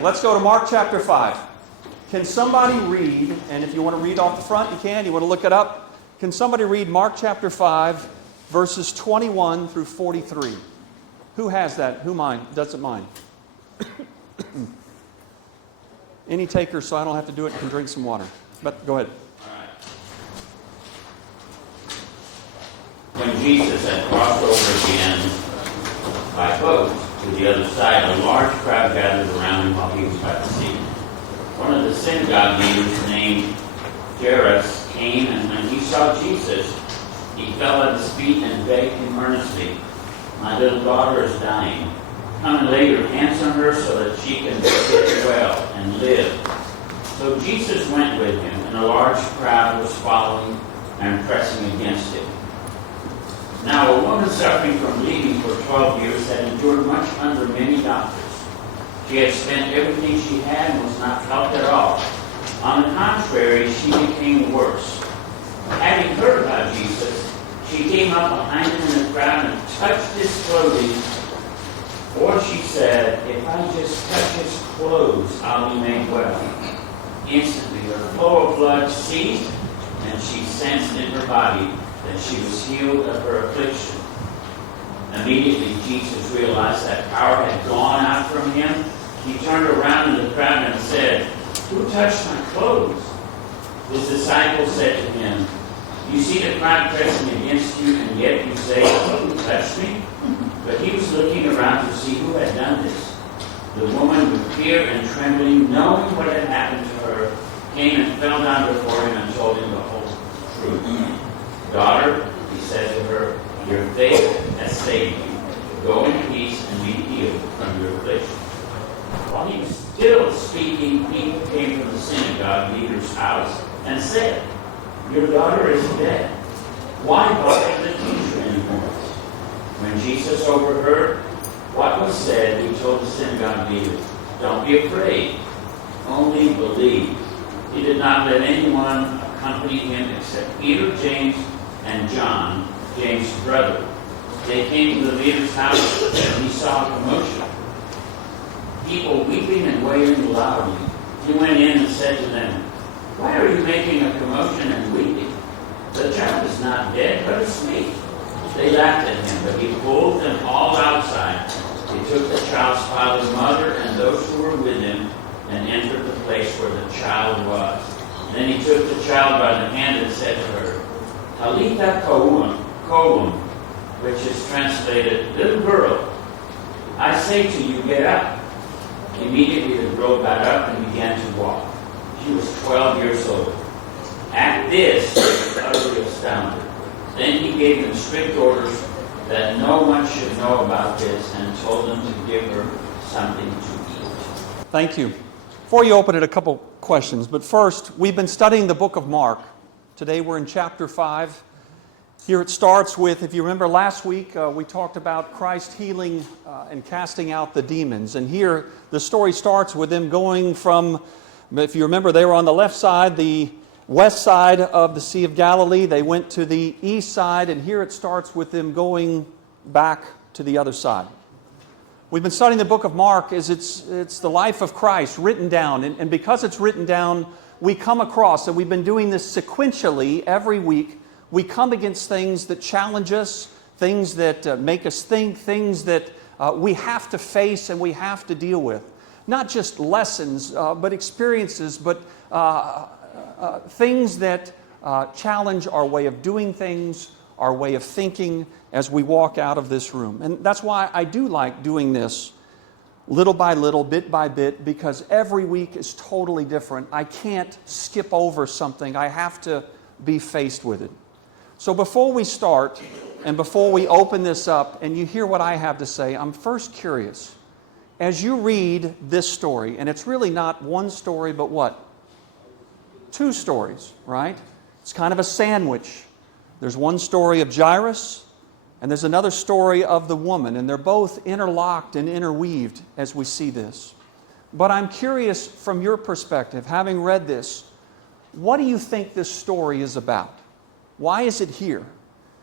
Let's go to Mark chapter 5. Can somebody read, and if you want to read off the front, you can. You want to look it up. Can somebody read Mark chapter 5, verses 21 through 43? Who has that? Who doesn't mind? Any takers, so I don't have to do it, can drink some water. But go ahead. When Jesus had crossed over again by boat to the other side, a large crowd gathered around him while he was by the sea. One of the synagogue leaders named Jairus came, and when he saw Jesus, he fell at his feet and begged him earnestly, "My little daughter is dying. Come and lay your hands on her so that she can get well and live." So Jesus went with him, and a large crowd was following and pressing against him. Now a woman suffering from bleeding for 12 years had endured much under many doctors. She had spent everything she had and was not helped at all. On the contrary, she became worse. Having heard about Jesus, she came up behind him in the crowd and touched his clothing. For she said, "If I just touch his clothes, I'll be made well." Instantly her flow of blood ceased, and she sensed in her body that she was healed of her affliction. Immediately Jesus realized that power had gone out from him. He turned around in the crowd and said, "Who touched my clothes?" His disciples said to him, "You see the crowd pressing against you, and yet you say, 'Who touched me?'" But he was looking around to see who had done this. The woman, with fear and trembling, knowing what had happened to her, came and fell down before him and told him the whole truth. "Daughter," he said to her, "your faith has saved you. Go in peace and be healed from your affliction." While he was still speaking, people came from the synagogue leader's house and said, "Your daughter is dead. Why bother the teacher anymore?" When Jesus overheard what was said, he told the synagogue leader, "Don't be afraid, only believe." He did not let anyone accompany him except Peter, James, and John, James' brother. They came to the leader's house, and he saw a commotion, people weeping and wailing loudly. He went in and said to them, "Why are you making a commotion and weeping? The child is not dead, but asleep." They laughed at him, but he pulled them all outside. He took the child's father's mother and those who were with him and entered the place where the child was. Then he took the child by the hand and said to her, "Talitha koum," which is translated, "Little girl, I say to you, get up." Immediately the girl got up and began to walk. She was 12 years old. At this, they were utterly astounded. Then he gave them strict orders that no one should know about this and told them to give her something to eat. Thank you. Before you open it, a couple questions. But first, we've been studying the book of Mark. Today we're in chapter 5. Here it starts with, if you remember last week, we talked about Christ healing and casting out the demons. And here the story starts with them going from, if you remember, they were on the left side, the west side of the Sea of Galilee. They went to the east side, and here it starts with them going back to the other side. We've been studying the book of Mark as it's the life of Christ written down. And because it's written down, we come across, and we've been doing this sequentially every week, we come against things that challenge us, things that make us think, things that we have to face and we have to deal with. Not just lessons, but experiences, but things that challenge our way of doing things, our way of thinking as we walk out of this room. And that's why I do like doing this little by little, bit by bit, because every week is totally different. I can't skip over something. I have to be faced with it. So before we start, and before we open this up, and you hear what I have to say, I'm first curious. As you read this story, and it's really not one story, but what? Two stories, right? It's kind of a sandwich. There's one story of Jairus, and there's another story of the woman, and they're both interlocked and interweaved as we see this. But I'm curious from your perspective, having read this, what do you think this story is about? Why is it here?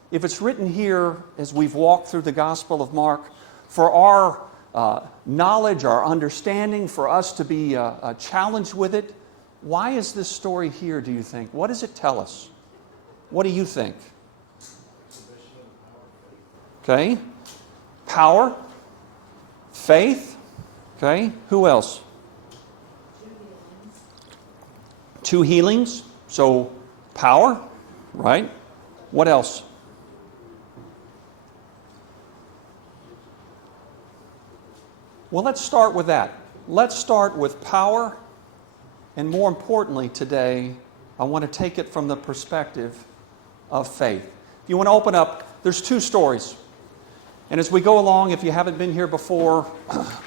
If it's written here as we've walked through the Gospel of Mark for our knowledge, our understanding, for us to be challenged with it. Why is this story here, do you think? What does it tell us? What do you think? Okay. Power. Faith. Okay. Who else? 2 healings. So, power, right? What else? Well, let's start with that. Let's start with power. And more importantly today, I want to take it from the perspective of faith. If you want to open up, there's 2 stories. And as we go along, if you haven't been here before,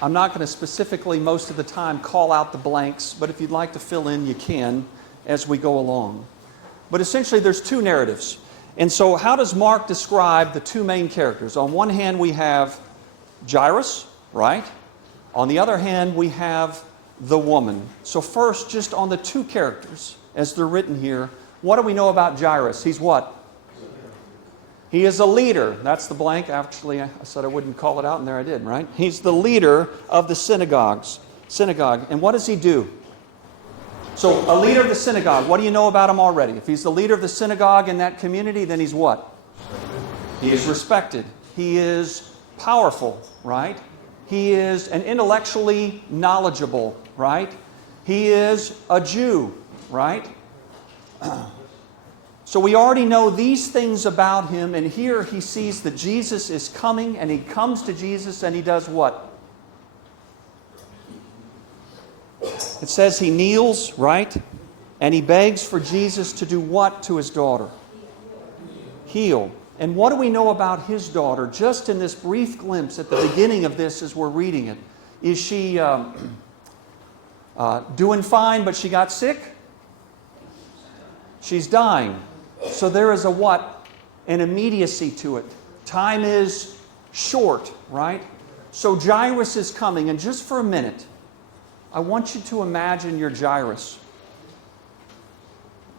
I'm not going to specifically most of the time call out the blanks, but if you'd like to fill in, you can as we go along. But essentially, there's 2 narratives. And so how does Mark describe the 2 main characters? On one hand, we have Jairus, right? On the other hand, we have the woman. So first, just on the 2 characters, as they're written here, what do we know about Jairus? He's what? He is a leader. That's the blank. Actually, I said I wouldn't call it out, and there I did, right? He's the leader of the synagogue. And what does he do? So, a leader of the synagogue, what do you know about him already? If he's the leader of the synagogue in that community, then he's what? He is respected. He is powerful, right? He is an intellectually knowledgeable, right? He is a Jew, right? So we already know these things about him, and here he sees that Jesus is coming, and he comes to Jesus, and he does what? It says he kneels, right? And he begs for Jesus to do what to his daughter? Heal. And what do we know about his daughter, just in this brief glimpse at the beginning of this as we're reading it? Is she doing fine, but she got sick? She's dying. So there is a what? An immediacy to it. Time is short, right? So Jairus is coming, and just for a minute, I want you to imagine your Jairus.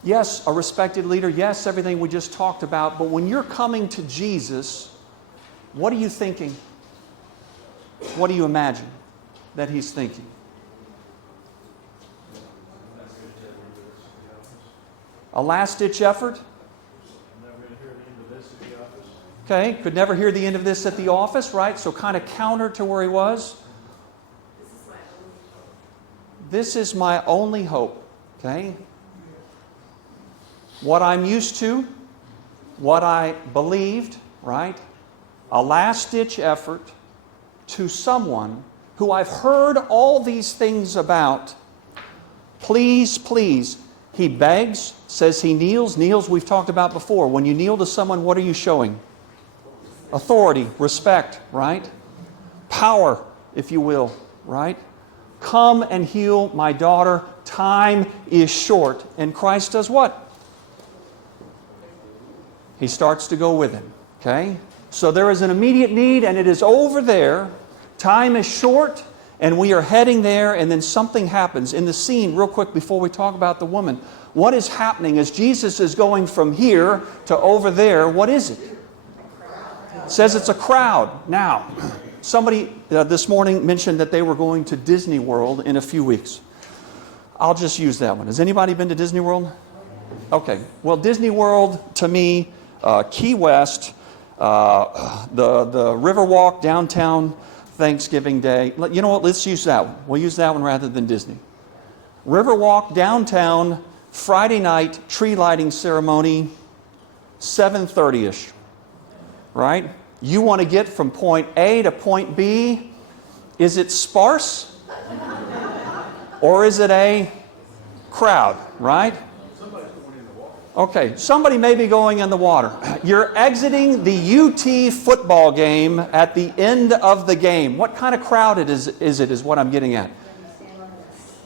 Yes, a respected leader. Yes, everything we just talked about. But when you're coming to Jesus, what are you thinking? What do you imagine that he's thinking? A last-ditch effort? Okay, could never hear the end of this at the office, right? So kind of counter to where he was. This is my only hope, okay? What I'm used to, what I believed, right? A last-ditch effort to someone who I've heard all these things about. Please, please. He begs, says he kneels. Kneels we've talked about before. When you kneel to someone, what are you showing? Authority, respect, right? Power, if you will, right? Come and heal my daughter. Time is short. And Christ does what? He starts to go with him. Okay? So there is an immediate need, and it is over there. Time is short, and we are heading there, and then something happens. In the scene, real quick, before we talk about the woman, what is happening as Jesus is going from here to over there? What is it? It says it's a crowd. Now, somebody this morning mentioned that they were going to Disney World in a few weeks. I'll just use that one. Has anybody been to Disney World? Okay. Well, Disney World, to me, Key West, the Riverwalk downtown Thanksgiving Day. You know what? Let's use that one. We'll use that one rather than Disney. Riverwalk downtown, Friday night, tree lighting ceremony, 7:30-ish. Right? You want to get from point A to point B. Is it sparse? Or is it a crowd? Right? Okay, somebody may be going in the water. You're exiting the UT football game at the end of the game. What kind of crowd is what I'm getting at.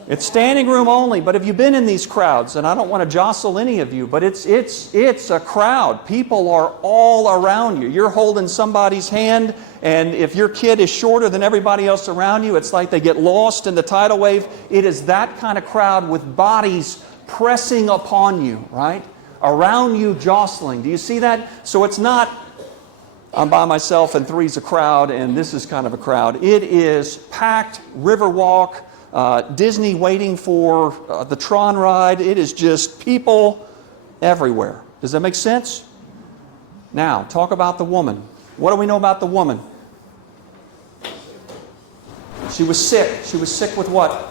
It's standing room only, but have you been in these crowds? And I don't want to jostle any of you, but it's a crowd. People are all around you. You're holding somebody's hand, and if your kid is shorter than everybody else around you, it's like they get lost in the tidal wave. It is that kind of crowd with bodies pressing upon you, right? Around you, jostling. Do you see that? So it's not I'm by myself and three's a crowd, and this is kind of a crowd. It is packed, Riverwalk, Disney waiting for the Tron ride. It is just people everywhere. Does that make sense? Now, talk about the woman. What do we know about the woman? She was sick. She was sick with what?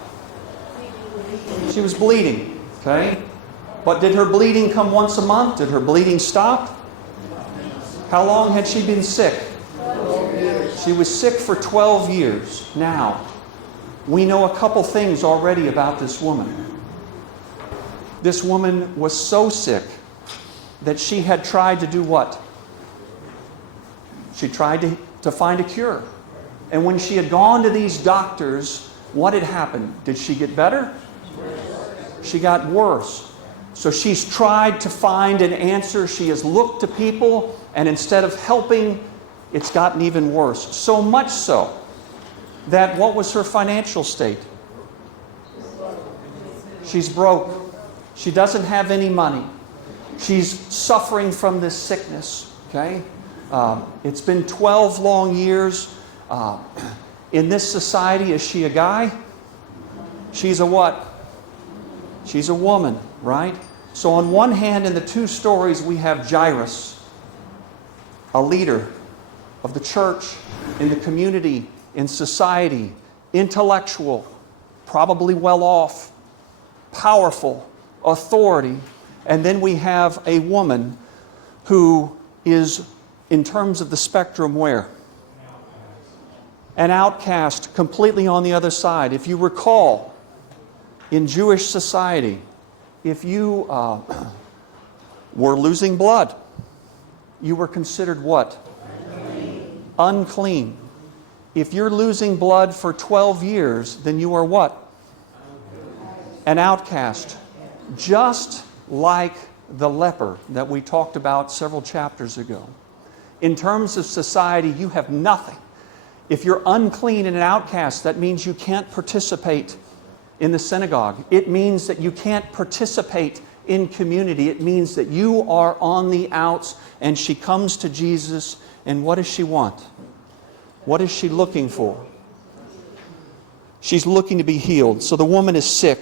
She was bleeding. Okay? But did her bleeding come once a month? Did her bleeding stop? How long had she been sick? 12 years. She was sick for 12 years. Now, we know a couple things already about this woman. This woman was so sick that she had tried to do what? She tried to find a cure. And when she had gone to these doctors, what had happened? Did she get better? She got worse. So she's tried to find an answer. She has looked to people, and instead of helping, it's gotten even worse. So much so that what was her financial state? She's broke. She doesn't have any money. She's suffering from this sickness. Okay? It's been 12 long years. In this society, is she a guy? She's a what? She's a woman, right? So on one hand, in the two stories, we have Jairus, a leader of the church, in the community, in society, intellectual, probably well off, powerful, authority. And then we have a woman who is, in terms of the spectrum, where? An outcast, completely on the other side. If you recall, in Jewish society, if you were losing blood, you were considered what? Unclean. If you're losing blood for 12 years, then you are what? An outcast. Just like the leper that we talked about several chapters ago. In terms of society, you have nothing. If you're unclean and an outcast, that means you can't participate in the synagogue. It means that you can't participate in community. It means that you are on the outs, and she comes to Jesus, and what does she want? What is she looking for? She's looking to be healed. So the woman is sick,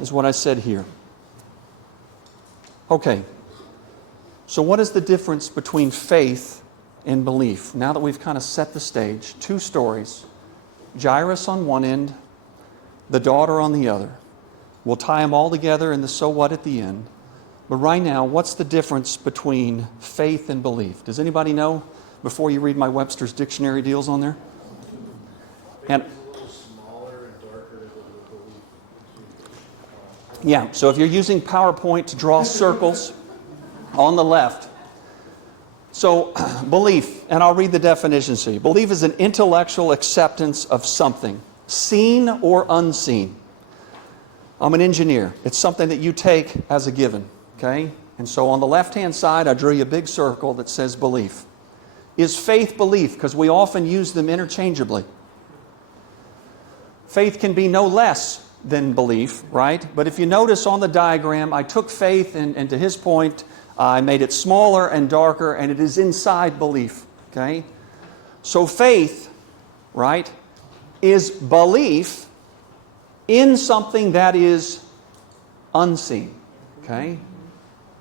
is what I said here. Okay. So what is the difference between faith and belief? Now that we've kind of set the stage, two stories. Jairus on one end, the daughter on the other. We'll tie them all together in the so what at the end. But right now, what's the difference between faith and belief? Does anybody know before you read my Webster's Dictionary deals on there? And yeah, so if you're using PowerPoint to draw circles on the left. So, belief, and I'll read the definition to you. Belief is an intellectual acceptance of something, seen or unseen. I'm an engineer. It's something that you take as a given, okay? And so on the left-hand side, I drew you a big circle that says belief. Is faith belief? Because we often use them interchangeably. Faith can be no less than belief, right? But if you notice on the diagram, I took faith, and to his point, I made it smaller and darker, and it is inside belief, okay? So faith, right, is belief in something that is unseen, okay?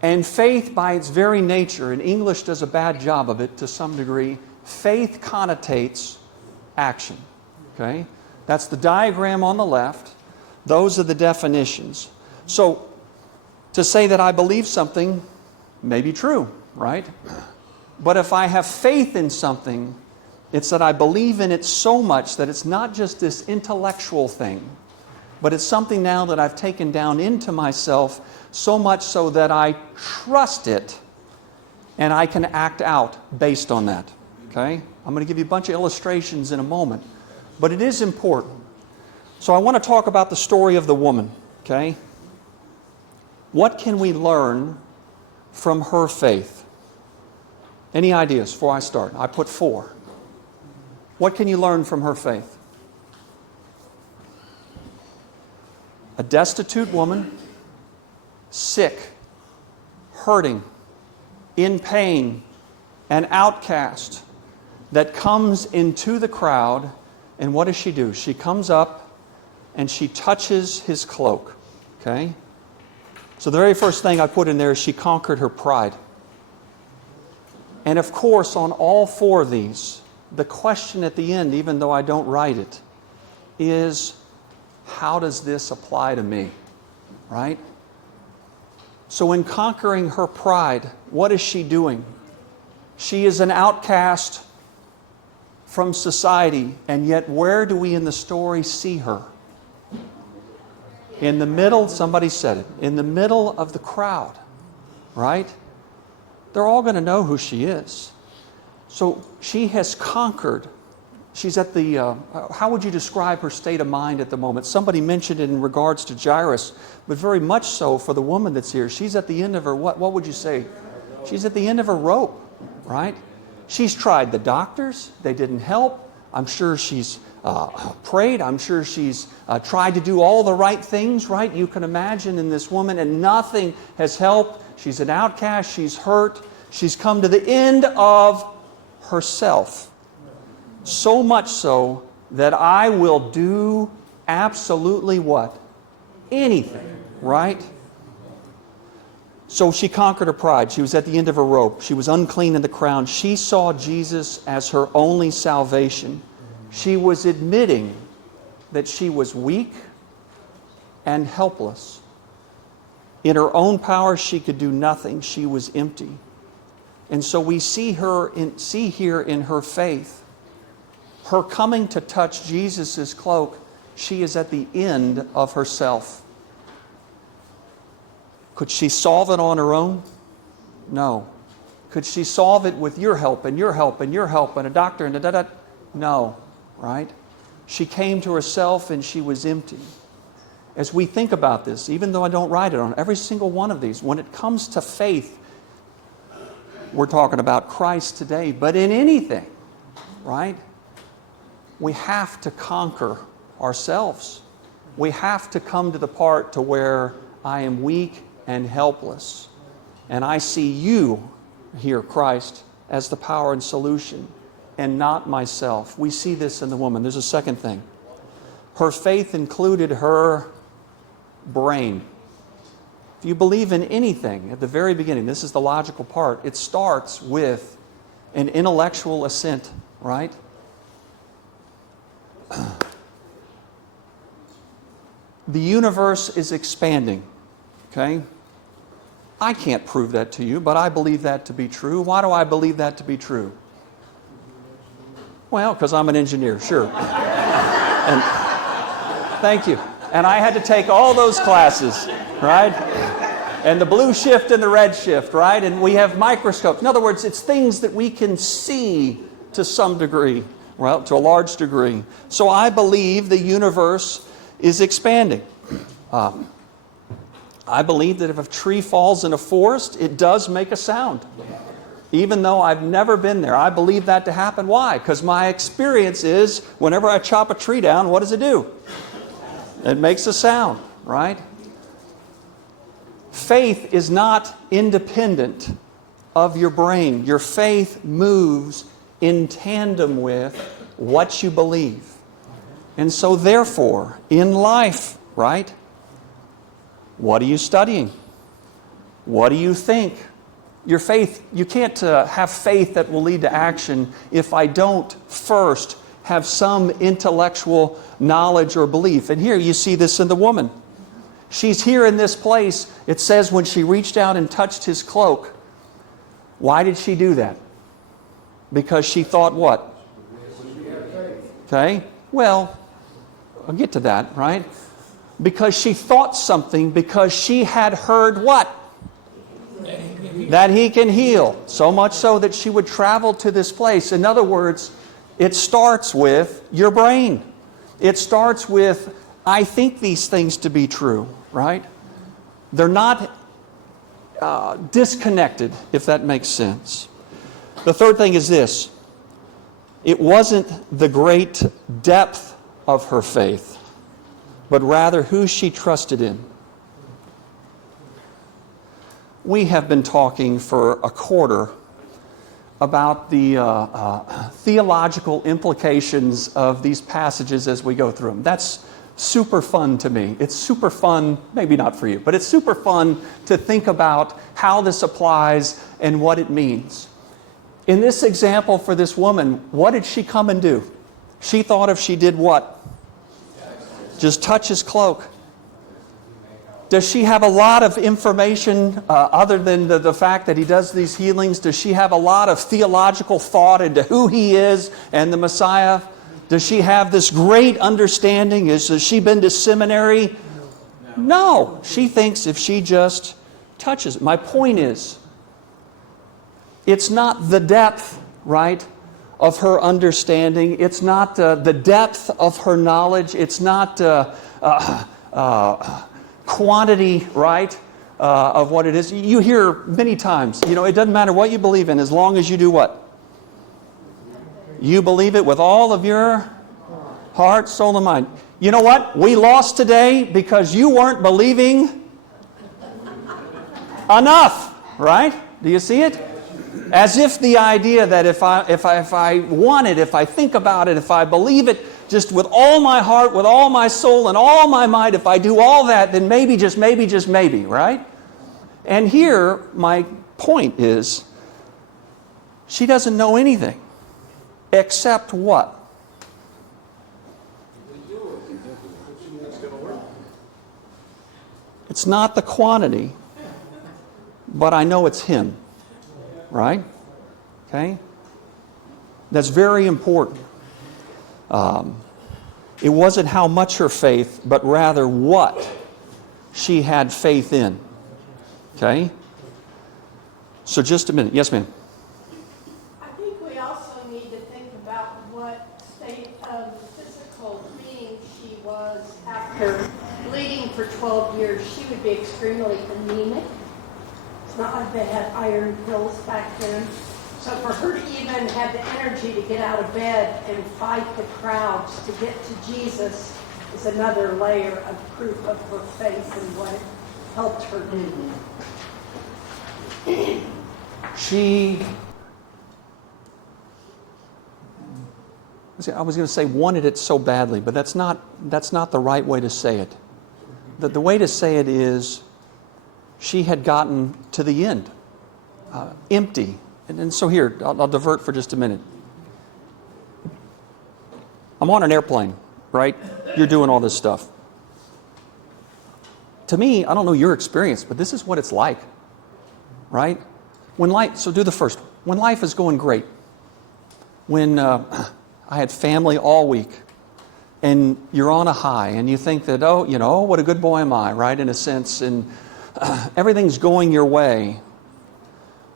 And faith, by its very nature, and English does a bad job of it to some degree, faith connotates action, okay? That's the diagram on the left. Those are the definitions. So, to say that I believe something may be true, right? But if I have faith in something, it's that I believe in it so much that it's not just this intellectual thing, but it's something now that I've taken down into myself, so much so that I trust it and I can act out based on that. Okay? I'm going to give you a bunch of illustrations in a moment, but it is important. So I want to talk about the story of the woman. Okay? What can we learn from her faith? Any ideas before I start? I put 4. What can you learn from her faith? A destitute woman, sick, hurting, in pain, an outcast that comes into the crowd, and what does she do? She comes up and she touches his cloak. Okay? So the very first thing I put in there is she conquered her pride. And of course, on all four of these, the question at the end, even though I don't write it, is how does this apply to me? Right? So in conquering her pride, what is she doing? She is an outcast from society, and yet where do we in the story see her? In the middle, somebody said it, in the middle of the crowd, right? They're all going to know who she is. So she has conquered. She's at the, how would you describe her state of mind at the moment? Somebody mentioned it in regards to Jairus, but very much so for the woman that's here. She's at the end of her, what would you say? She's at the end of her rope, right? She's tried the doctors. They didn't help. I'm sure she's prayed. I'm sure she's tried to do all the right things, right? You can imagine in this woman, and nothing has helped. She's an outcast. She's hurt. She's come to the end of herself. So much so that I will do absolutely what? Anything, right? So she conquered her pride. She was at the end of her rope. She was unclean in the crowd. She saw Jesus as her only salvation. She was admitting that she was weak and helpless. In her own power, she could do nothing. She was empty. And so we see here in her faith, her coming to touch Jesus' cloak, she is at the end of herself. Could she solve it on her own? No. Could she solve it with your help and your help and your help and a doctor and da-da-da? No, right? She came to herself and she was empty. As we think about this, even though I don't write it on every single one of these, when it comes to faith, we're talking about Christ today, but in anything, right? We have to conquer ourselves. We have to come to the part to where I am weak and helpless. And I see you here, Christ, as the power and solution, and not myself. We see this in the woman. There's a second thing. Her faith included her brain. If you believe in anything, at the very beginning, this is the logical part, it starts with an intellectual assent, right? The universe is expanding, okay? I can't prove that to you, but I believe that to be true. Why do I believe that to be true? Well, because I'm an engineer, sure. And thank you. And I had to take all those classes, right? And the blue shift and the red shift, right? And we have microscopes. In other words, it's things that we can see to some degree, well, to a large degree. So I believe the universe is expanding. I believe that if a tree falls in a forest, it does make a sound. Even though I've never been there, I believe that to happen. Why? Because my experience is whenever I chop a tree down, what does it do? It makes a sound, right? Faith is not independent of your brain. Your faith moves in tandem with what you believe. And so therefore, in life, right? What are you studying? What do you think? Your faith, you can't have faith that will lead to action if I don't first have some intellectual knowledge or belief. And here you see this in the woman. She's here in this place. It says when she reached out and touched his cloak. Why did she do that? Because she thought what? Okay, well, I'll get to that, right? Because she thought something, because she had heard what? That he can heal. So much so that she would travel to this place. In other words, it starts with your brain. It starts with, I think these things to be true, right? They're not disconnected, if that makes sense. The third thing is this. It wasn't the great depth of her faith, but rather who she trusted in. We have been talking for a quarter about the theological implications of these passages as we go through them. That's super fun to me. It's super fun, maybe not for you, but it's super fun to think about how this applies and what it means. In this example for this woman, what did she come and do? She thought if she did what? Just touch his cloak. Does she have a lot of information other than the fact that he does these healings? Does she have a lot of theological thought into who he is and the Messiah? Does she have this great understanding? Has she been to seminary? No. She thinks if she just touches it. My point is, it's not the depth, right, of her understanding. It's not the depth of her knowledge. It's not quantity, right, of what it is. You hear many times, it doesn't matter what you believe in as long as you do what? You believe it with all of your heart, soul, and mind. You know what? We lost today because you weren't believing enough, right? Do you see it? As if the idea that if I want it, if I think about it, if I believe it, just with all my heart, with all my soul, and all my might, if I do all that, then maybe, just maybe, right? And here, my point is, she doesn't know anything. Except what? It's not the quantity, but I know it's him. Right? Okay? That's very important. It wasn't how much her faith, but rather what she had faith in. Okay? So just a minute. Yes, ma'am. I think we also need to think about what state of physical being she was after bleeding for 12 years. She would be extremely anemic. It's not like they had iron pills back then. So for her to even have the energy to get out of bed and fight the crowds to get to Jesus is another layer of proof of her faith and what it helped her do. I was going to say wanted it so badly, but that's not the right way to say it. The way to say it is she had gotten to the end, empty. And so here, I'll divert for just a minute. I'm on an airplane, right? You're doing all this stuff. To me, I don't know your experience, but this is what it's like, right? So do the first one. When life is going great, when I had family all week, and you're on a high, and you think that, what a good boy am I, right, in a sense, and everything's going your way.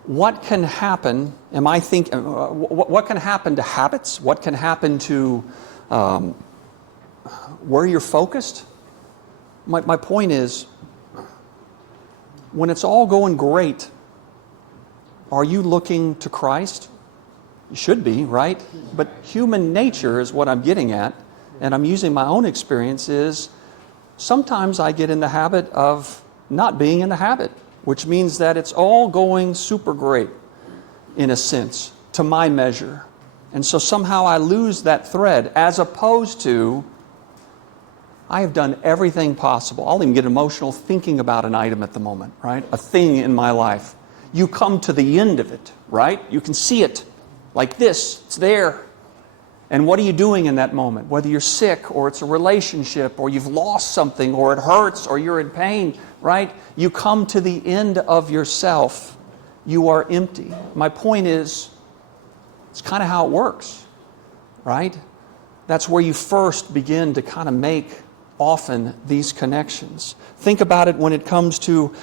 What can happen, what can happen to habits? What can happen to where you're focused? My point is, when it's all going great, are you looking to Christ? You should be, right? But human nature is what I'm getting at, and I'm using my own experience is sometimes I get in the habit of not being in the habit, which means that it's all going super great, in a sense, to my measure. And so somehow I lose that thread, as opposed to, I have done everything possible. I'll even get emotional thinking about an item at the moment, right? A thing in my life. You come to the end of it, right? You can see it like this. It's there. And what are you doing in that moment? Whether you're sick, or it's a relationship, or you've lost something, or it hurts, or you're in pain, right? You come to the end of yourself. You are empty. My point is, it's kind of how it works, right? That's where you first begin to kind of make often these connections. Think about it when it comes to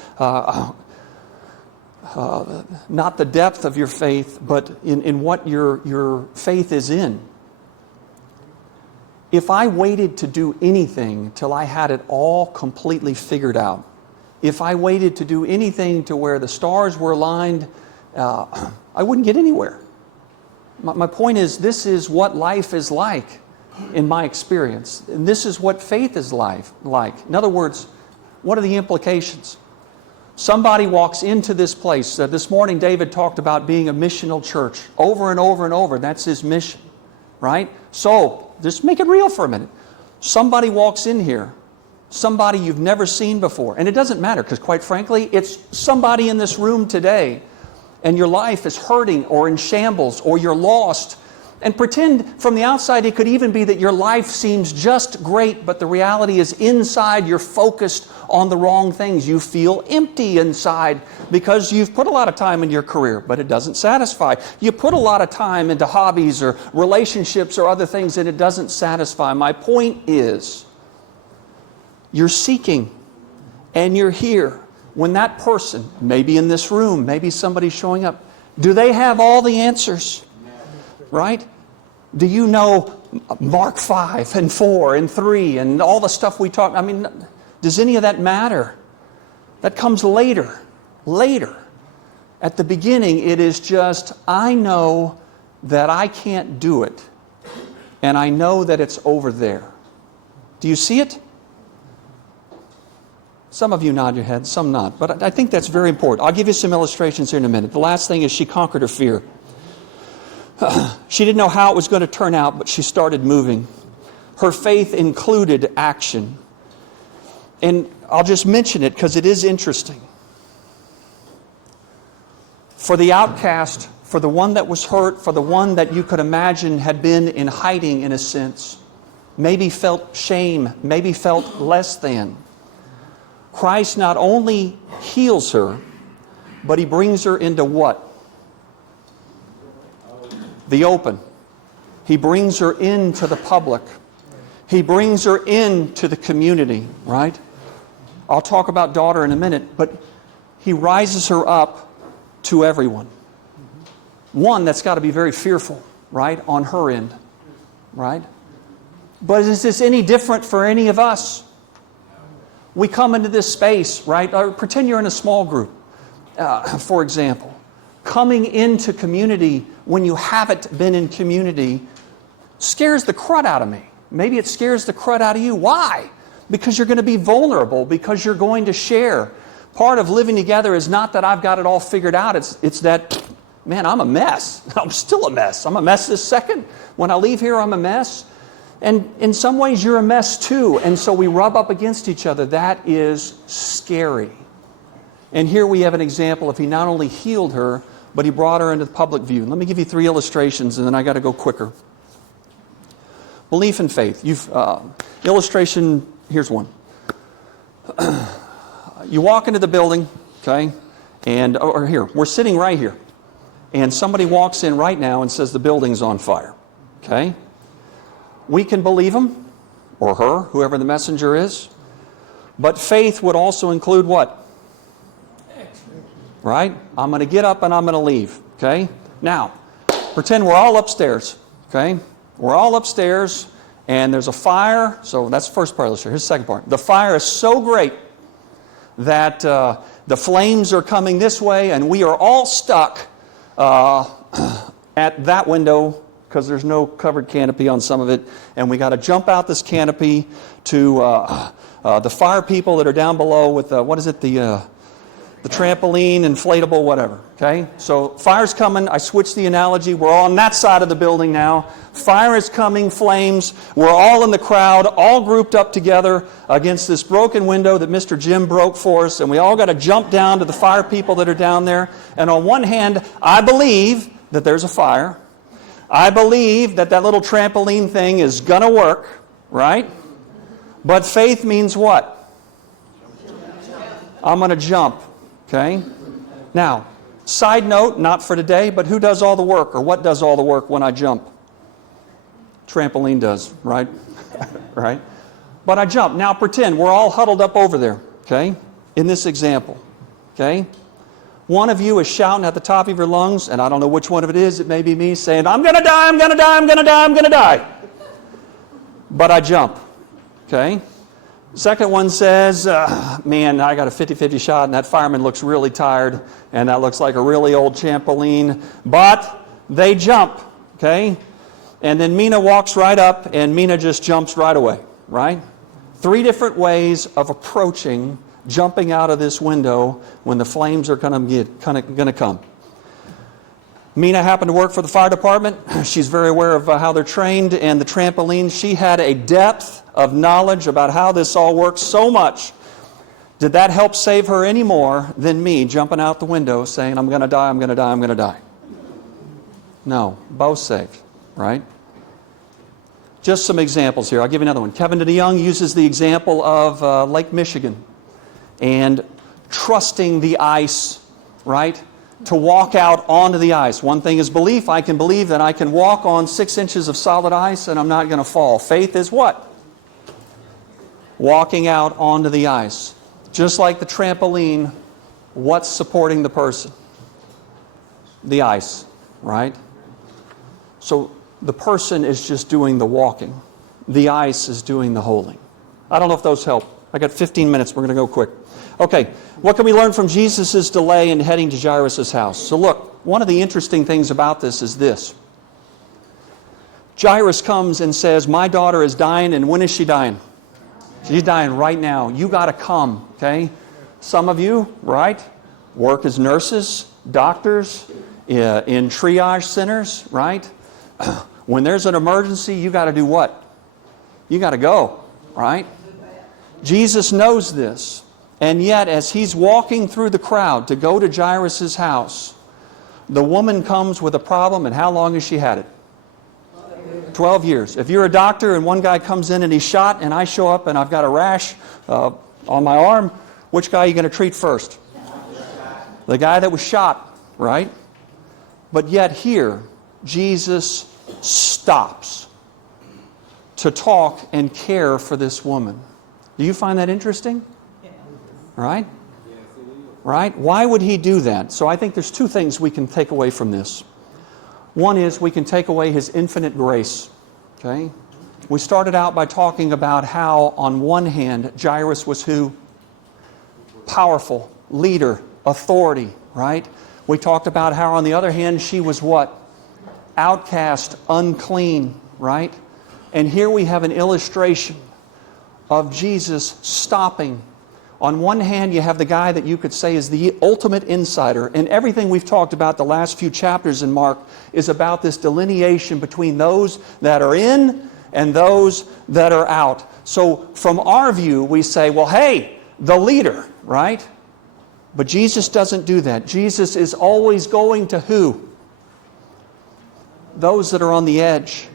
not the depth of your faith, but in what your faith is in. If I waited to do anything till I had it all completely figured out, if I waited to do anything to where the stars were aligned, I wouldn't get anywhere. My point is, this is what life is like in my experience. And this is what faith is like. In other words, what are the implications? Somebody walks into this place. This morning David talked about being a missional church. Over and over and over. That's his mission. Right? So, just make it real for a minute. Somebody walks in here. Somebody you've never seen before. And it doesn't matter, because quite frankly, it's somebody in this room today, and your life is hurting or in shambles or you're lost. And pretend from the outside it could even be that your life seems just great, but the reality is inside you're focused on the wrong things. You feel empty inside because you've put a lot of time in your career, but it doesn't satisfy. You put a lot of time into hobbies or relationships or other things, and it doesn't satisfy. My point is, you're seeking and you're here. When that person, maybe in this room, maybe somebody showing up, do they have all the answers? Right? Do you know Mark 5 and 4 and 3 and all the stuff we talk? I mean, does any of that matter? That comes later. Later. At the beginning, it is just, I know that I can't do it. And I know that it's over there. Do you see it? Some of you nod your head, some not. But I think that's very important. I'll give you some illustrations here in a minute. The last thing is she conquered her fear. She didn't know how it was going to turn out, but she started moving. Her faith included action. And I'll just mention it because it is interesting. For the outcast, for the one that was hurt, for the one that you could imagine had been in hiding in a sense, maybe felt shame, maybe felt less than, Christ not only heals her, but He brings her into what? The open. He brings her into the public. He brings her into the community, right? I'll talk about daughter in a minute, but He rises her up to everyone. One, that's got to be very fearful, right, on her end, right? But is this any different for any of us? We come into this space, right? Or pretend you're in a small group, for example. Coming into community when you haven't been in community scares the crud out of me. Maybe it scares the crud out of you. Why? Because you're going to be vulnerable, because you're going to share. Part of living together is not that I've got it all figured out. It's that, man, I'm a mess. I'm still a mess. I'm a mess this second. When I leave here, I'm a mess. And in some ways, you're a mess too. And so we rub up against each other. That is scary. And here we have an example of He not only healed her, but He brought her into the public view. Let me give you 3 illustrations, and then I got to go quicker. Belief and faith. Illustration, here's one. You walk into the building, okay, or here, we're sitting right here, and somebody walks in right now and says the building's on fire, okay? We can believe him, or her, whoever the messenger is, but faith would also include what? Right? I'm going to get up and I'm going to leave. Okay? Now, pretend we're all upstairs. Okay? We're all upstairs and there's a fire. So that's the first part of the illustration. Here's the second part. The fire is so great that the flames are coming this way and we are all stuck at that window because there's no covered canopy on some of it. And we got to jump out this canopy to the fire people that are down below with, the trampoline, inflatable, whatever, okay? So fire's coming. I switched the analogy. We're on that side of the building now. Fire is coming, flames. We're all in the crowd, all grouped up together against this broken window that Mr. Jim broke for us, and we all got to jump down to the fire people that are down there. And on one hand, I believe that there's a fire. I believe that little trampoline thing is going to work, right? But faith means what? I'm going to jump. Okay? Now, side note, not for today, but who does all the work, or what does all the work when I jump? Trampoline does, right? Right? But I jump. Now pretend we're all huddled up over there, okay? In this example, okay? One of you is shouting at the top of your lungs, and I don't know which one of it is, it may be me, saying, I'm going to die, I'm going to die, I'm going to die, I'm going to die. But I jump, okay? Second one says, man, I got a 50-50 shot and that fireman looks really tired and that looks like a really old trampoline. But they jump, okay? And then Mina walks right up and Mina just jumps right away, right? 3 different ways of approaching jumping out of this window when the flames are going to come. Mina happened to work for the fire department. She's very aware of how they're trained, and the trampoline, she had a depth of knowledge about how this all works so much. Did that help save her any more than me jumping out the window saying, I'm going to die, I'm going to die, I'm going to die? No, both saved, right? Just some examples here. I'll give you another one. Kevin DeYoung uses the example of Lake Michigan and trusting the ice, right? To walk out onto the ice. One thing is belief. I can believe that I can walk on 6 inches of solid ice and I'm not going to fall. Faith is what? Walking out onto the ice. Just like the trampoline, what's supporting the person? The ice, right? So the person is just doing the walking. The ice is doing the holding. I don't know if those help. I got 15 minutes. We're going to go quick. Okay, what can we learn from Jesus' delay in heading to Jairus' house? So look, one of the interesting things about this is this. Jairus comes and says, my daughter is dying, and when is she dying? She's dying right now. You got to come, okay? Some of you, right, work as nurses, doctors, in triage centers, right? When there's an emergency, you got to do what? You got to go, right? Jesus knows this. And yet, as he's walking through the crowd to go to Jairus' house, the woman comes with a problem, and how long has she had it? 12 years. If you're a doctor and one guy comes in and he's shot, and I show up and I've got a rash on my arm, which guy are you going to treat first? The guy that was shot, right? But yet here, Jesus stops to talk and care for this woman. Do you find that interesting? Right? Right? Why would he do that? So I think there's two things we can take away from this. One is we can take away his infinite grace. Okay? We started out by talking about how on one hand Jairus was who? Powerful, leader, authority, right? We talked about how on the other hand she was what? Outcast, unclean, right? And here we have an illustration of Jesus stopping. On one hand, you have the guy that you could say is the ultimate insider. And everything we've talked about the last few chapters in Mark is about this delineation between those that are in and those that are out. So from our view, we say, well, hey, the leader, right? But Jesus doesn't do that. Jesus is always going to who? Those that are on the edge.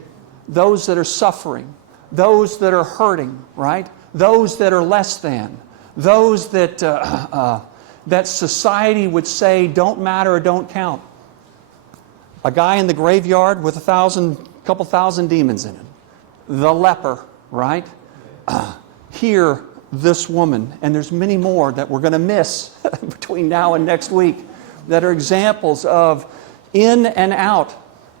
Those that are suffering. Those that are hurting, right? Those that are less than. Those that that society would say don't matter or don't count. A guy in the graveyard with a couple thousand demons in him. The leper, right? Here, this woman, and there's many more that we're going to miss between now and next week that are examples of in and out.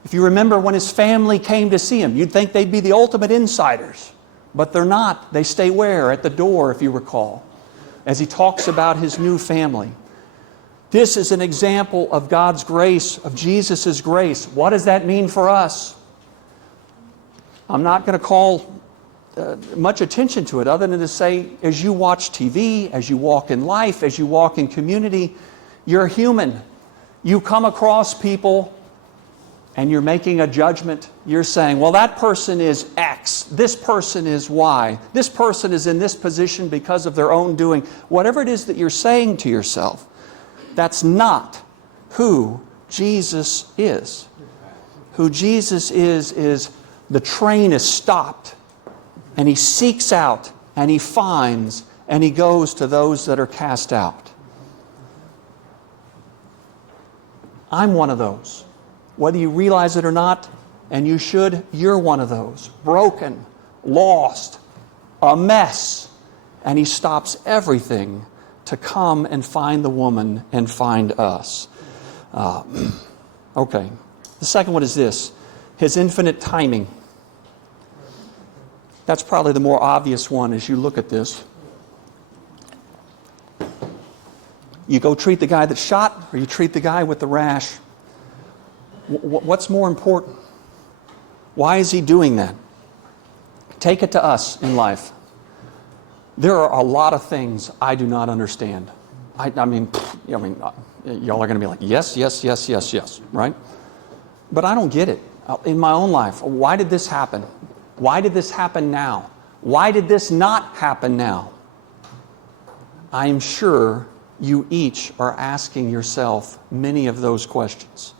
If you remember when his family came to see him, you'd think they'd be the ultimate insiders. But they're not. They stay where? At the door, if you recall. As he talks about his new family. This is an example of God's grace, of Jesus' grace. What does that mean for us? I'm not going to call much attention to it other than to say, as you watch TV, as you walk in life, as you walk in community, you're human. You come across people and you're making a judgment. You're saying, well, that person is X. This person is Y. This person is in this position because of their own doing. Whatever it is that you're saying to yourself, that's not who Jesus is. Who Jesus is the train is stopped, and he seeks out, and he finds, and he goes to those that are cast out. I'm one of those. Whether you realize it or not, and you should, you're one of those. Broken, lost, a mess. And he stops everything to come and find the woman and find us. Okay. The second one is this. His infinite timing. That's probably the more obvious one as you look at this. You go treat the guy that's shot, or you treat the guy with the rash. What's more important? Why is he doing that? Take it to us in life. There are a lot of things I do not understand. I mean, y'all are going to be like, yes, yes, yes, yes, yes, right? But I don't get it in my own life. Why did this happen? Why did this happen now? Why did this not happen now? I am sure you each are asking yourself many of those questions,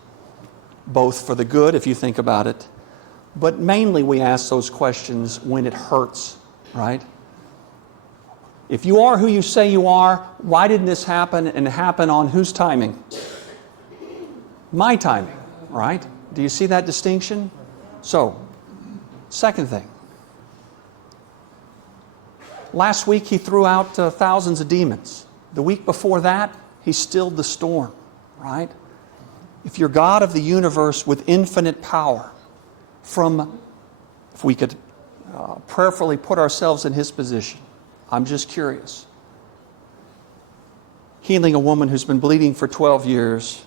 both for the good, if you think about it, but mainly we ask those questions when it hurts, right? If you are who you say you are, why didn't this happen, and happen on whose timing? My timing, right? Do you see that distinction? So, second thing. Last week he threw out thousands of demons. The week before that, he stilled the storm, right? If you're God of the universe with infinite power, if we could prayerfully put ourselves in his position, I'm just curious. Healing a woman who's been bleeding for 12 years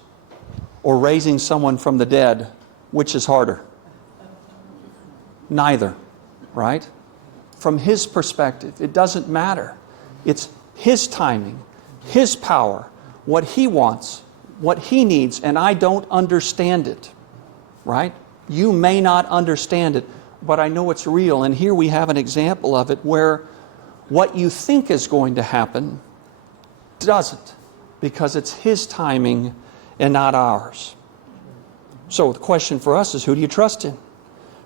or raising someone from the dead, which is harder? Neither, right? From his perspective, it doesn't matter. It's his timing, his power, what he wants, what he needs, and I don't understand it, right? You may not understand it, but I know it's real. And here we have an example of it where what you think is going to happen doesn't, because it's his timing and not ours. So the question for us is, who do you trust in,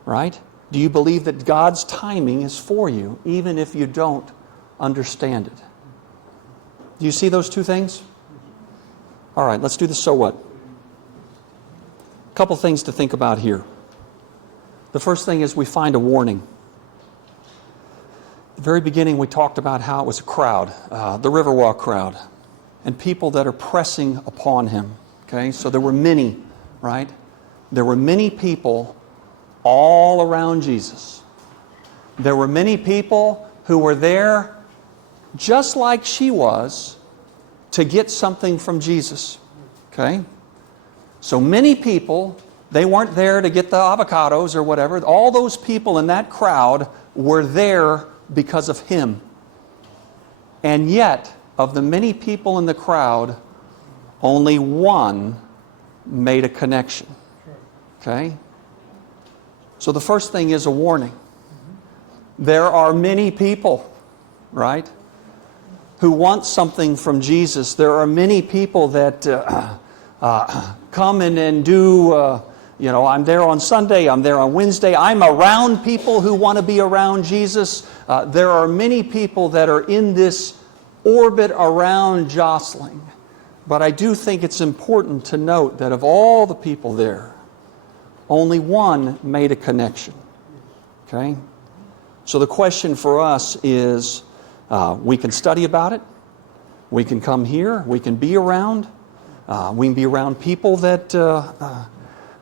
right? Do you believe that God's timing is for you, even if you don't understand it? Do you see those two things? All right, let's do the so what. A couple things to think about here. The first thing is we find a warning. At the very beginning we talked about how it was a crowd, the Riverwalk crowd, and people that are pressing upon him. Okay, so there were many, right? There were many people all around Jesus. There were many people who were there just like she was to get something from Jesus. Okay? So many people, they weren't there to get the avocados or whatever. All those people in that crowd were there because of him. And yet, of the many people in the crowd, only one made a connection. Okay? So the first thing is a warning. There are many people, right, who want something from Jesus. There are many people that come in and do, I'm there on Sunday, I'm there on Wednesday. I'm around people who want to be around Jesus. There are many people that are in this orbit around jostling. But I do think it's important to note that of all the people there, only one made a connection. Okay? So the question for us is, we can study about it. We can come here. We can be around. We can be around people that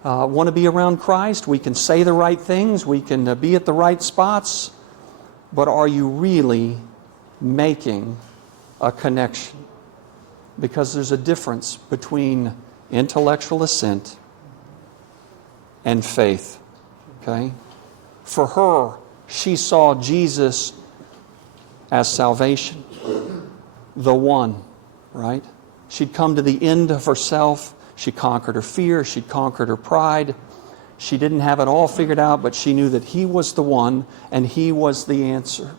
want to be around Christ. We can say the right things. We can be at the right spots. But are you really making a connection? Because there's a difference between intellectual assent and faith. Okay? For her, she saw Jesus as salvation. The one, right? She'd come to the end of herself. She conquered her fear. She'd conquered her pride. She didn't have it all figured out, but she knew that he was the one and he was the answer.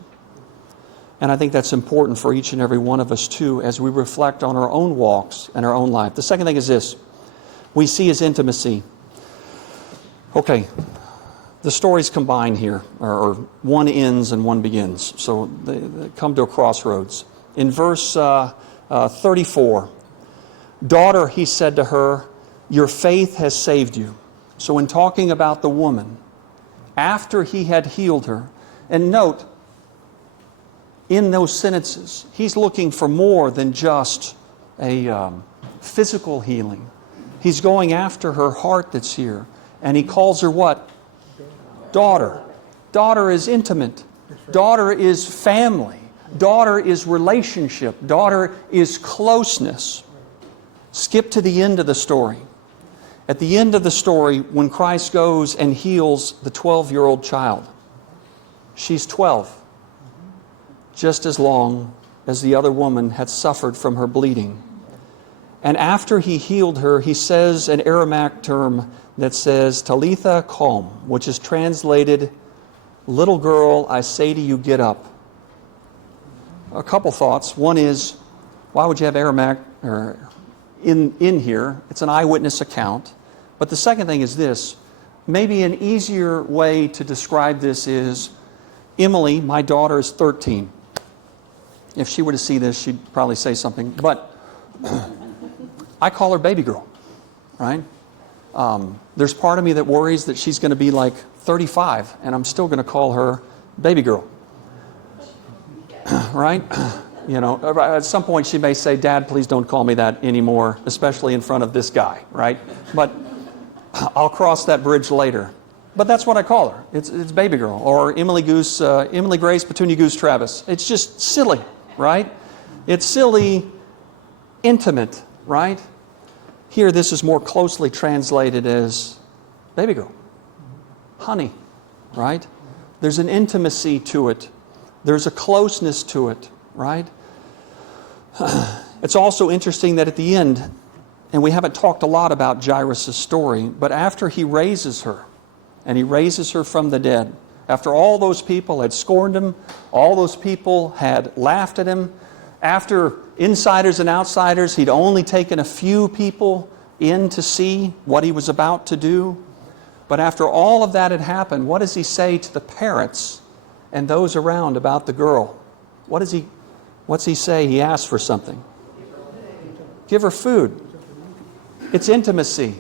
And I think that's important for each and every one of us too, as we reflect on our own walks and our own life. The second thing is this. We see his intimacy. Okay, the stories combine here, or one ends and one begins. So they come to a crossroads. In verse 34, "Daughter," he said to her, "your faith has saved you." So in talking about the woman, after he had healed her, and note, in those sentences, he's looking for more than just a physical healing. He's going after her heart that's here. And he calls her what? Daughter. Daughter is intimate. Daughter is family. Daughter is relationship. Daughter is closeness. Skip to the end of the story. At the end of the story, when Christ goes and heals the 12-year-old child, she's 12. just as long as the other woman had suffered from her bleeding. And after he healed her, he says an Aramaic term that says, Talitha koum, which is translated, little girl, I say to you, get up. A couple thoughts. One is, why would you have Aramaic in here? It's an eyewitness account. But the second thing is this. Maybe an easier way to describe this is, Emily, my daughter, is 13. If she were to see this, she'd probably say something. But I call her baby girl, right? There's part of me that worries that she's going to be like 35, and I'm still going to call her baby girl, right? You know, at some point she may say, Dad, please don't call me that anymore, especially in front of this guy, right? But I'll cross that bridge later. But that's what I call her. It's baby girl, or Emily Goose, Emily Grace, Petunia Goose Travis. It's just silly, right? It's silly, intimate, right? Here, this is more closely translated as baby girl, honey, right? There's an intimacy to it. There's a closeness to it, right? It's also interesting that at the end, and we haven't talked a lot about Jairus' story, but after he raises her, and he raises her from the dead, after all those people had scorned him, all those people had laughed at him, after insiders and outsiders, he'd only taken a few people in to see what he was about to do. But after all of that had happened, what does he say to the parents and those around about the girl? What's he say? He asks for something. Give her food. It's intimacy.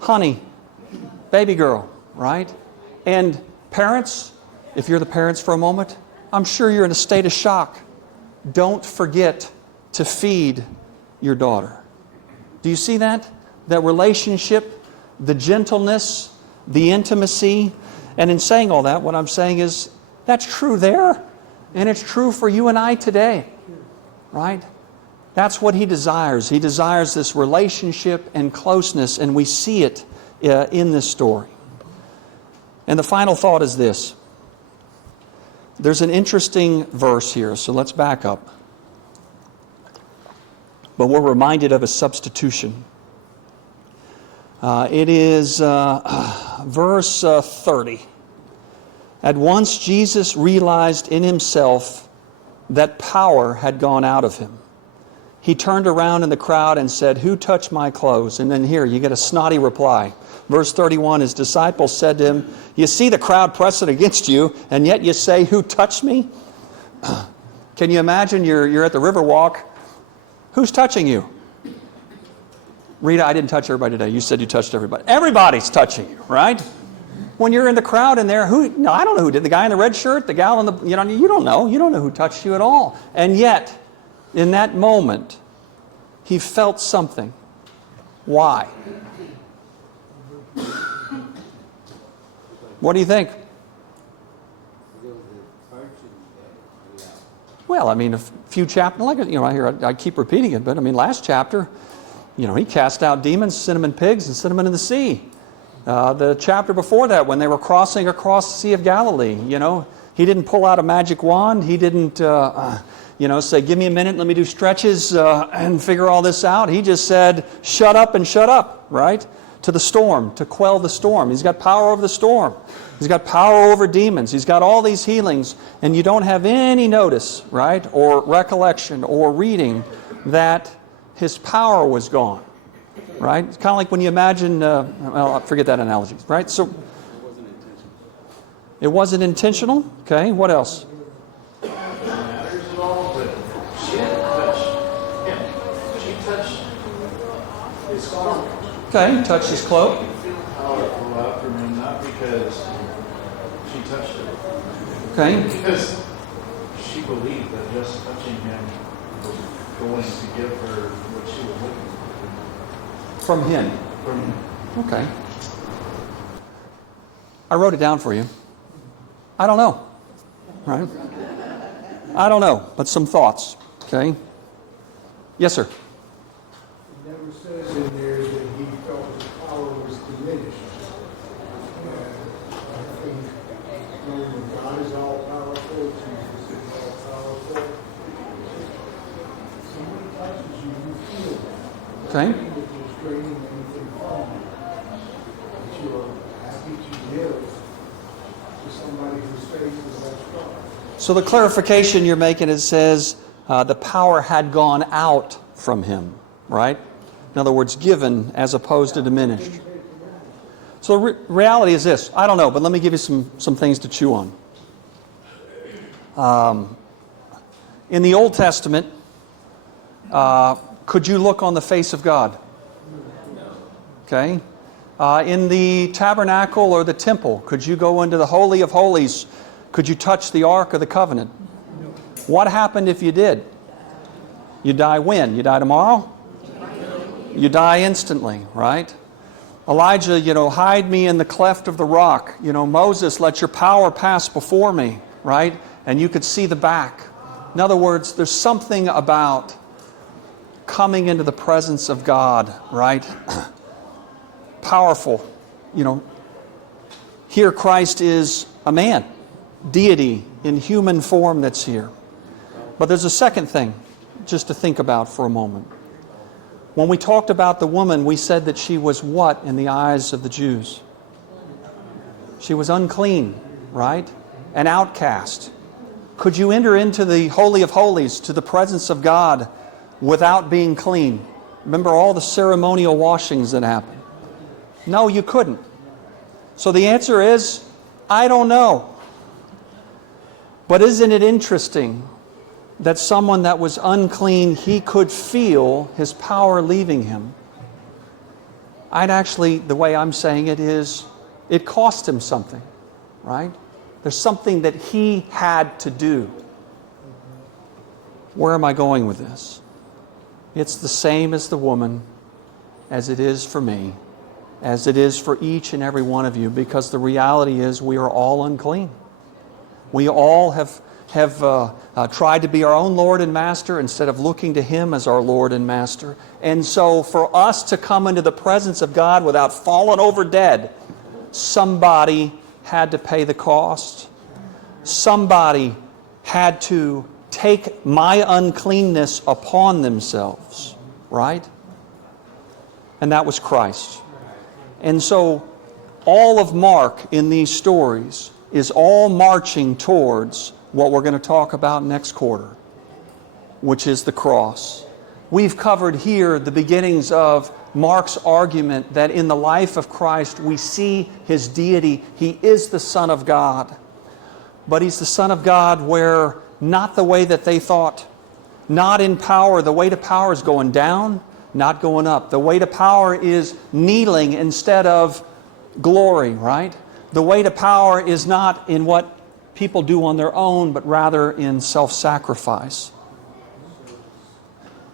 Honey. Baby girl, right? And parents, if you're the parents for a moment, I'm sure you're in a state of shock. Don't forget to feed your daughter. Do you see that? That relationship, the gentleness, the intimacy. And in saying all that, what I'm saying is, that's true there, and it's true for you and I today, right? That's what he desires. He desires this relationship and closeness, and we see it in this story. And the final thought is this. There's an interesting verse here, so let's back up. But we're reminded of a substitution. It is verse 30. At once Jesus realized in himself that power had gone out of him. He turned around in the crowd and said, "Who touched my clothes?" And then here you get a snotty reply. Verse 31, his disciples said to him, "You see the crowd pressing against you, and yet you say, 'Who touched me?'" Can you imagine you're at the Riverwalk? Who's touching you? Rita, I didn't touch everybody today. You said you touched everybody. Everybody's touching you, right? When you're in the crowd in there, no, I don't know who did. The guy in the red shirt, the gal in the, you don't know. You don't know who touched you at all. And yet, in that moment, he felt something. Why? What do you think? Well, I mean, a few chapters, I keep repeating it, but I mean, last chapter, he cast out demons, sent them in pigs, and sent them into the sea. The chapter before that, when they were crossing across the Sea of Galilee, he didn't pull out a magic wand. He didn't, say, "Give me a minute, let me do stretches and figure all this out." He just said, "Shut up and shut up," right? To the storm, to quell the storm. He's got power over the storm. He's got power over demons. He's got all these healings, and you don't have any notice, right, or recollection or reading that his power was gone, right? It's kind of like when you imagine, forget that analogy, right? So it wasn't intentional. Okay, what else? Okay, touched his cloak. Powerful out from him, not because she touched it. Okay. Because she believed that just touching him was going to give her what she was looking for. From him. From him. Okay. I wrote it down for you. I don't know. Right? I don't know, but some thoughts. Okay. Yes, sir. It never says in there that he felt his power was diminished. And I think knowing that God is all powerful, Jesus is all that you're draining anything from you. That you are happy to give to somebody whose faith is that strong. So the clarification you're making, it says the power had gone out from him, right? In other words, given as opposed to diminished. So the reality is this. I don't know, but let me give you some things to chew on. In the Old Testament, could you look on the face of God? Okay. In the tabernacle or the temple, could you go into the Holy of Holies? Could you touch the Ark of the Covenant? What happened if you did? You die when? You die tomorrow? You die instantly, right? Elijah, hide me in the cleft of the rock. Moses, let your power pass before me, right? And you could see the back. In other words, there's something about coming into the presence of God, right? Powerful. Here Christ is a man, deity in human form that's here. But there's a second thing just to think about for a moment. When we talked about the woman, we said that she was what in the eyes of the Jews? She was unclean, right? An outcast. Could you enter into the Holy of Holies, to the presence of God, without being clean? Remember all the ceremonial washings that happened? No, you couldn't. So the answer is, I don't know. But isn't it interesting that someone that was unclean, he could feel his power leaving him? The way I'm saying it is, it cost him something, right? There's something that he had to do. Where am I going with this? It's the same as the woman, as it is for me, as it is for each and every one of you, because the reality is we are all unclean. We all have tried to be our own Lord and Master instead of looking to Him as our Lord and Master. And so for us to come into the presence of God without falling over dead, somebody had to pay the cost. Somebody had to take my uncleanness upon themselves, right? And that was Christ. And so all of Mark in these stories is all marching towards what we're going to talk about next quarter, which is the cross. We've covered here the beginnings of Mark's argument that in the life of Christ we see His deity. He is the Son of God. But He's the Son of God where not the way that they thought. Not in power. The way to power is going down, not going up. The way to power is kneeling instead of glory, right? The way to power is not in what people do on their own, but rather in self-sacrifice.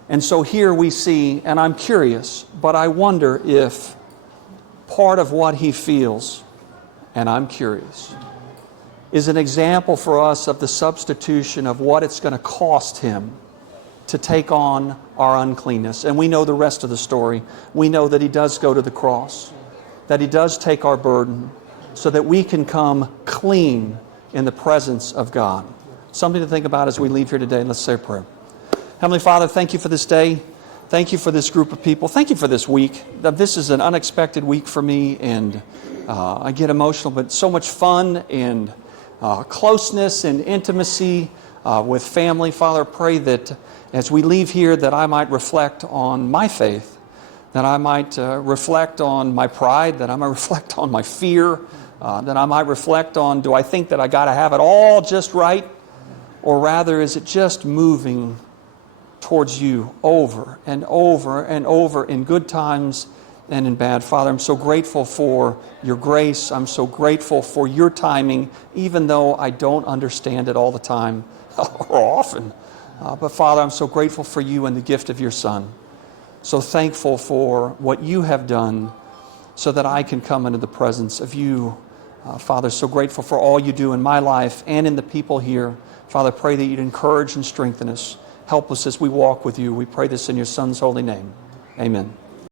And so here we see, and I'm curious, but I wonder if part of what He feels, and I'm curious, is an example for us of the substitution of what it's going to cost Him to take on our uncleanness. And we know the rest of the story. We know that He does go to the cross, that He does take our burden, so that we can come clean in the presence of God. Something to think about as we leave here today. Let's say a prayer. Heavenly Father, thank You for this day. Thank You for this group of people. Thank You for this week. This is an unexpected week for me, and I get emotional, but so much fun and closeness and intimacy with family. Father, pray that as we leave here that I might reflect on my faith, that I might reflect on my pride, that I might reflect on my fear, that I might reflect on, do I think that I got to have it all just right? Or rather, is it just moving towards You over and over and over in good times and in bad? Father, I'm so grateful for Your grace. I'm so grateful for Your timing, even though I don't understand it all the time or often. But Father, I'm so grateful for You and the gift of Your Son. So thankful for what You have done so that I can come into the presence of You. Father, so grateful for all You do in my life and in the people here. Father, pray that You'd encourage and strengthen us. Help us as we walk with You. We pray this in Your Son's holy name. Amen.